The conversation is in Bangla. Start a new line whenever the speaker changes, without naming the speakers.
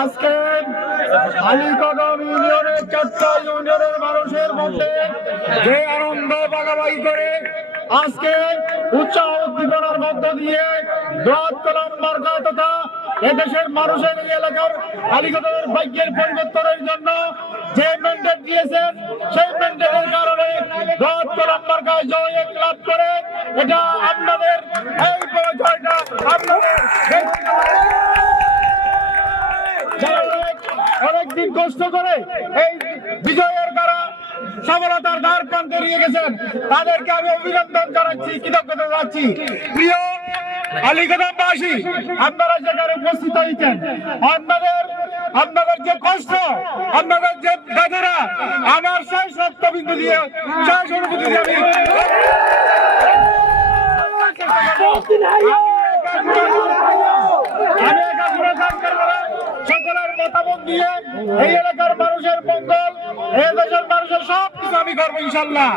আজকে আলীকদম ইউনিয়নের চারটা ইউনিয়নের মানুষের মধ্যে যে আনন্দ ভাগাভাগি করে আজকে উৎসাহ উদ্দীপনার মধ্য দিয়ে বৃহৎ কলম, মার্কা তথা এদেশের মানুষের এই এলাকার আলীকদমের ভাগ্যের পরিবর্তনের জন্য যে ম্যান্ডেট দিয়েছেন, সেই ম্যান্ডেটের কারণে বৃহৎ কলম মার্কায় জয় লাভ করে এটা আপনাদের এই জয়টা আপনাদের অনেকদিন কষ্ট করে এই বিজয়ের দ্বারা সফলতার দ্বার প্রান্তে নিয়ে গেছেন। তাদেরকে আমি অভিনন্দন জানাচ্ছি কৃতজ্ঞতা জানাচ্ছি। প্রিয় আলিগদামবাসী আপনারা যেখানে উপস্থিত হয়েছেন আপনাদের আপনাদের যে কষ্ট আপনাদের যে বেদনা আমার শেষ রক্তবিন্দু দিয়ে শেষ অনুভূতি দিয়ে আমি সকলের মতামত দিয়ে এই এলাকার মানুষের মঙ্গল, এই দেশের মানুষের সব কিছু আমি করব ইনশাল্লাহ।